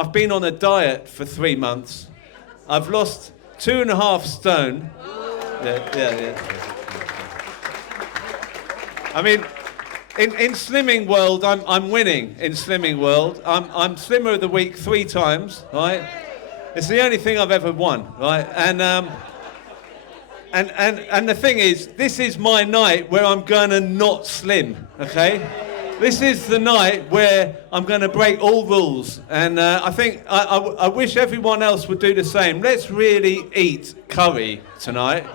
I've been on a diet for 3 months. I've lost 2.5 stone. Yeah. I mean, in Slimming World, I'm winning in Slimming World. I'm Slimmer of the Week 3 times, right? It's the only thing I've ever won, right? And the thing is, this is my night where I'm gonna not slim, okay? This is the night where I'm gonna break all rules. And I think, I wish everyone else would do the same. Let's really eat curry tonight.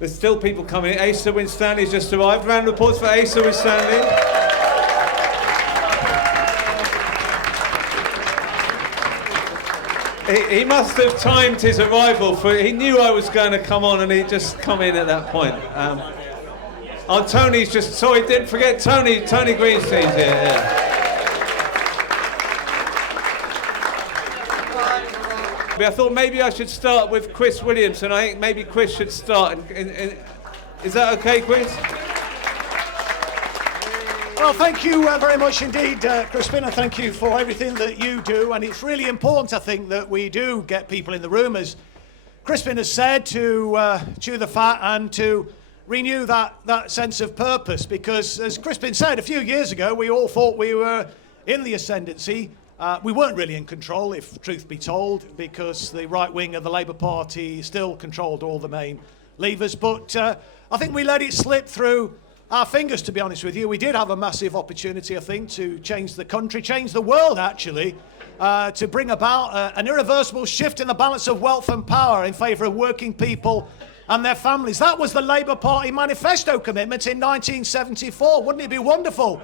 There's still people coming in. Asa Winstanley's just arrived. Round of applause for Asa Winstanley. He must have timed his arrival he knew I was going to come on and he just come in at that point. Tony's just, sorry, didn't forget Tony Greenstein's here, yeah. I thought maybe I should start with Chris Williamson. I think maybe Chris should start. Is that okay, Chris? Well, thank you very much indeed, Crispin, and thank you for everything that you do. And it's really important, I think, that we do get people in the room, as Crispin has said, to chew the fat and to renew that sense of purpose. Because, as Crispin said, a few years ago, we all thought we were in the ascendancy. We weren't really in control, if truth be told, because the right wing of the Labour Party still controlled all the main levers. But I think we let it slip through our fingers, to be honest with you. We did have a massive opportunity, I think, to change the country, change the world, actually, to bring about an irreversible shift in the balance of wealth and power in favour of working people and their families. That was the Labour Party manifesto commitment in 1974. Wouldn't it be wonderful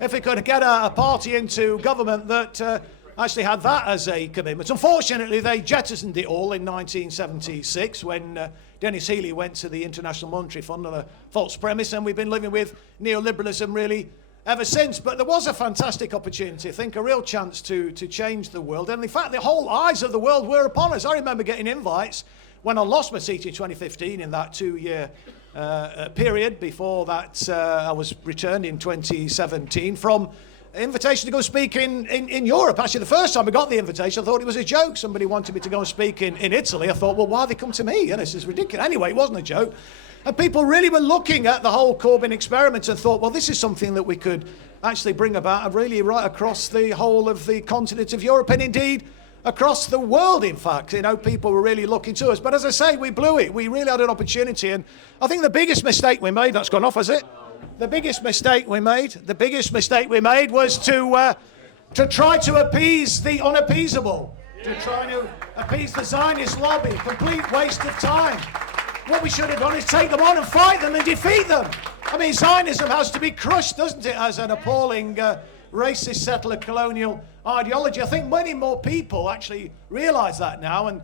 if we could get a party into government that actually had that as a commitment? Unfortunately, they jettisoned it all in 1976 when Dennis Healey went to the International Monetary Fund on a false premise, and we've been living with neoliberalism really ever since. But there was a fantastic opportunity, I think, a real chance to change the world. And in fact, the whole eyes of the world were upon us. I remember getting invites when I lost my seat in 2015 in that 2-year period. Before that, I was returned in 2017 from invitation to go speak in Europe. Actually, the first time I got the invitation, I thought it was a joke. Somebody wanted me to go and speak in Italy. I thought, well, why they come to me? This is ridiculous. Anyway, it wasn't a joke. And people really were looking at the whole Corbyn experiment and thought, well, this is something that we could actually bring about really right across the whole of the continent of Europe, and indeed across the world, in fact. People were really looking to us. But as I say, we blew it. We really had an opportunity. And I think the biggest mistake we made, that's gone off, has it? The biggest mistake we made was to try to appease the unappeasable, to try to appease the Zionist lobby. Complete waste of time. What we should have done is take them on and fight them and defeat them. I mean, Zionism has to be crushed, doesn't it, as an appalling racist settler colonial ideology. I think many more people actually realise that now. And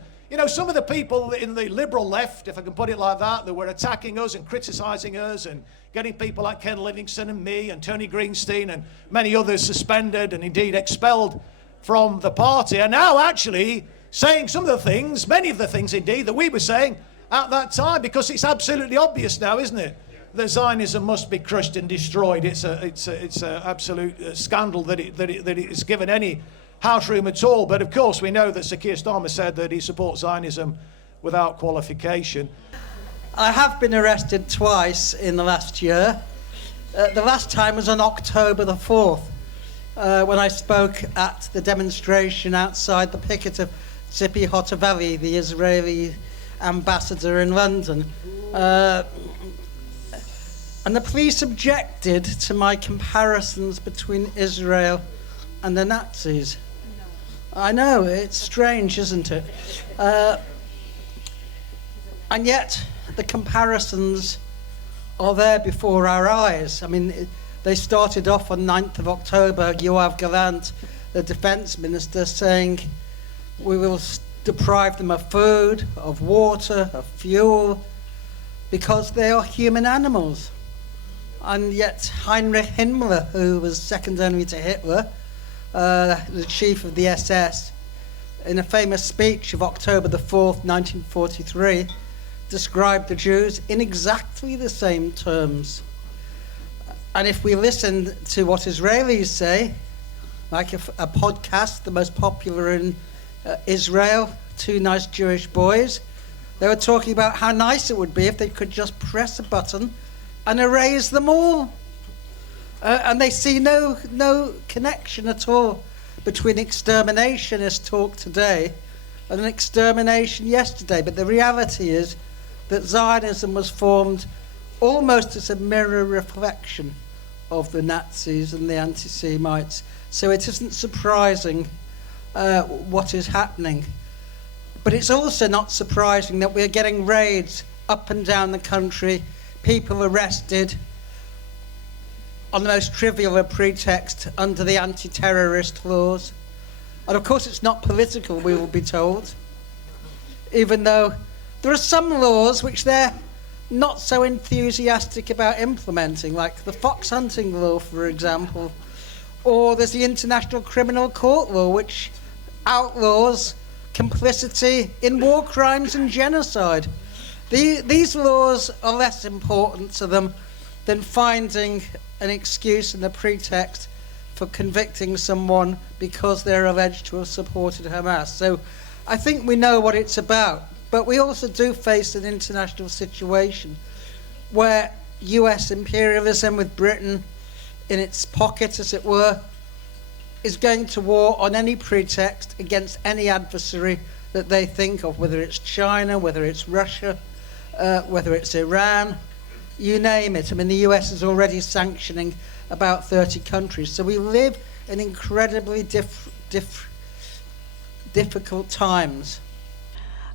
some of the people in the liberal left, if I can put it like that were attacking us and criticising us and getting people like Ken Livingstone and me and Tony Greenstein and many others suspended and indeed expelled from the party, are now actually saying some of the things, many of the things indeed, that we were saying at that time, because it's absolutely obvious now, isn't it, that Zionism must be crushed and destroyed. It's a absolute scandal that it is given any house room at all. But of course, we know that Sir Keir Starmer said that he supports Zionism without qualification. I have been arrested twice in the last year. The last time was on October the 4th, when I spoke at the demonstration outside the picket of Tzipi Hotovely, the Israeli ambassador in London. And the police objected to my comparisons between Israel and the Nazis. I know, it's strange, isn't it? And yet, the comparisons are there before our eyes. I mean, they started off on 9th of October, Yoav Gallant, the defence minister, saying we will deprive them of food, of water, of fuel, because they are human animals. And yet Heinrich Himmler, who was second only to Hitler, the chief of the SS, in a famous speech of October the 4th, 1943, described the Jews in exactly the same terms. And if we listen to what Israelis say, like a podcast, the most popular in Israel, Two Nice Jewish Boys. They were talking about how nice it would be if they could just press a button and erase them all. And they see no connection at all between exterminationist talk today and an extermination yesterday. But the reality is that Zionism was formed almost as a mirror reflection of the Nazis and the anti-Semites. So it isn't surprising what is happening. But it's also not surprising that we're getting raids up and down the country, people arrested on the most trivial of pretext under the anti-terrorist laws. And of course it's not political, we will be told, even though there are some laws which they're not so enthusiastic about implementing, like the fox hunting law, for example, or there's the International Criminal Court law, which outlaws complicity in war crimes and genocide. These laws are less important to them than finding an excuse and a pretext for convicting someone because they're alleged to have supported Hamas. So I think we know what it's about, but we also do face an international situation where US imperialism, with Britain in its pocket, as it were, is going to war on any pretext against any adversary that they think of, whether it's China, whether it's Russia, whether it's Iran, you name it. I mean, the US is already sanctioning about 30 countries. So we live in incredibly difficult times.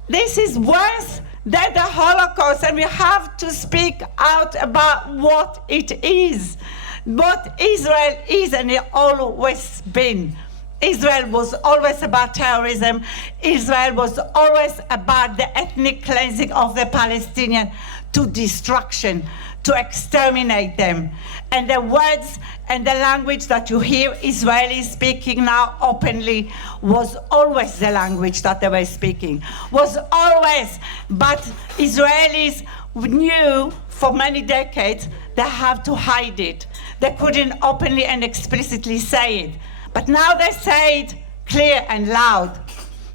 This is worse than the Holocaust, and we have to speak out about what it is. What Israel is, and it always been. Israel was always about terrorism. Israel was always about the ethnic cleansing of the Palestinians to destruction, to exterminate them. And the words and the language that you hear Israelis speaking now openly was always the language that they were speaking, was always. But Israelis knew for many decades they have to hide it. They couldn't openly and explicitly say it. But now they say it clear and loud,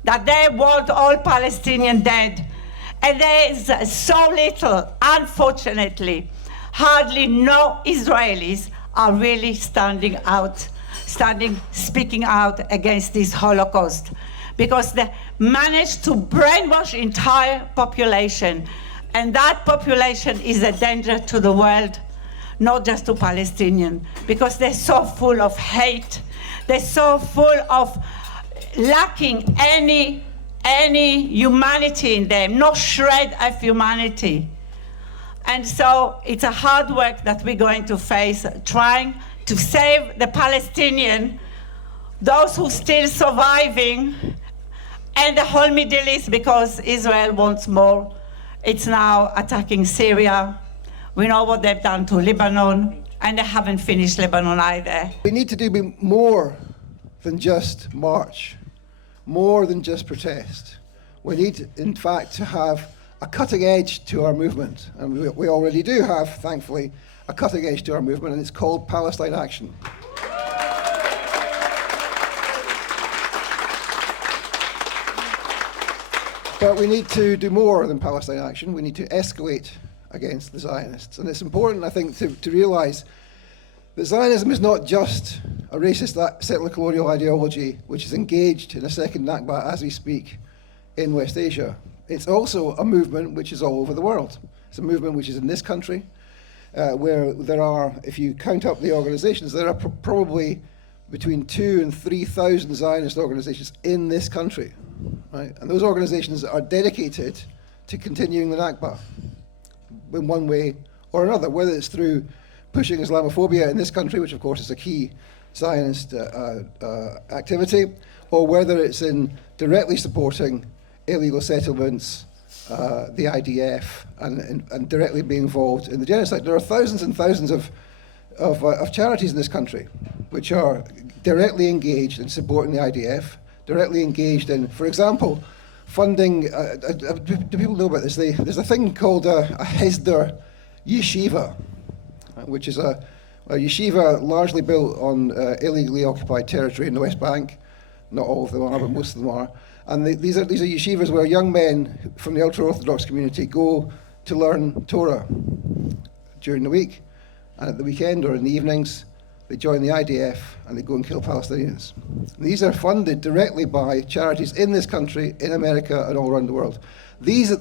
that they want all Palestinians dead. And there is so little, unfortunately, hardly no Israelis are really speaking out against this Holocaust, because they managed to brainwash the entire population. And that population is a danger to the world, not just to Palestinians, because they're so full of hate. They're so full of lacking any humanity in them, no shred of humanity. And so it's a hard work that we're going to face, trying to save the Palestinian, those who still surviving, and the whole Middle East, because Israel wants more. It's now attacking Syria. We know what they've done to Lebanon, and they haven't finished Lebanon either. We need to do more than just march, more than just protest. We need, in fact, to have a cutting edge to our movement. And we already do have, thankfully, a cutting edge to our movement, and it's called Palestine Action. But we need to do more than Palestine Action. We need to escalate against the Zionists. And it's important, I think, to realise that Zionism is not just a racist settler colonial ideology which is engaged in a second Nakba as we speak in West Asia. It's also a movement which is all over the world. It's a movement which is in this country, where there are, if you count up the organizations, there are probably between 2,000 and 3,000 Zionist organizations in this country, right? And those organizations are dedicated to continuing the Nakba in one way or another, whether it's through pushing Islamophobia in this country, which of course is a key Zionist activity, or whether it's in directly supporting illegal settlements, the IDF, and directly being involved in the genocide. There are thousands and thousands of charities in this country which are directly engaged in supporting the IDF, directly engaged in, for example, funding, do people know about this? There's a thing called a Hesder Yeshiva, which is A yeshiva largely built on illegally occupied territory in the West Bank. Not all of them are, but most of them are. And these are yeshivas where young men from the ultra-Orthodox community go to learn Torah during the week, and at the weekend or in the evenings they join the IDF and they go and kill Palestinians. And these are funded directly by charities in this country, in America, and all around the world. These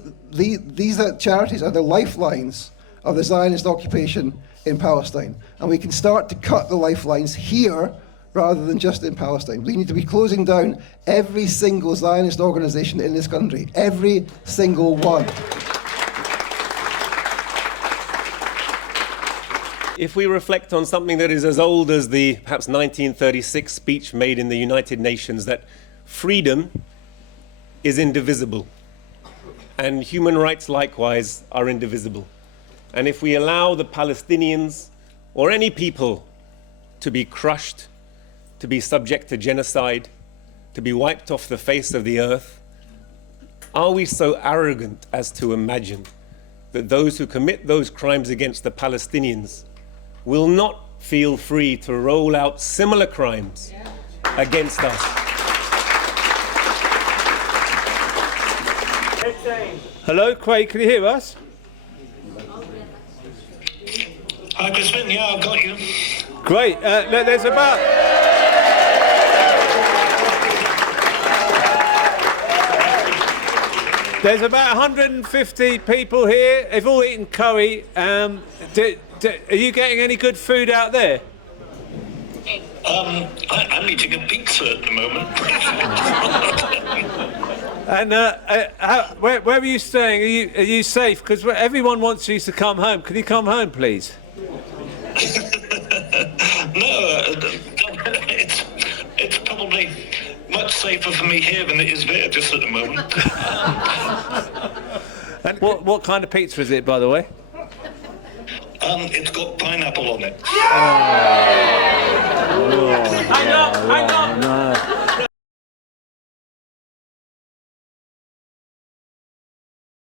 charities are the lifelines of the Zionist occupation in Palestine, and we can start to cut the lifelines here rather than just in Palestine. We need to be closing down every single Zionist organization in this country, every single one. If we reflect on something that is as old as the perhaps 1936 speech made in the United Nations, that freedom is indivisible, and human rights likewise are indivisible. And if we allow the Palestinians or any people to be crushed, to be subject to genocide, to be wiped off the face of the earth, are we so arrogant as to imagine that those who commit those crimes against the Palestinians will not feel free to roll out similar crimes against us? Hello, Craig, can you hear us? Hi, Crispin. Yeah, I've got you. Great. There's about There's about 150 people here. They've all eaten curry. Are you getting any good food out there? I'm eating a pizza at the moment. And where are you staying? Are you safe? Because everyone wants you to come home. Can you come home, please? No, it's probably much safer for me here than it is there just at the moment. And what kind of pizza is it, by the way? It's got pineapple on it.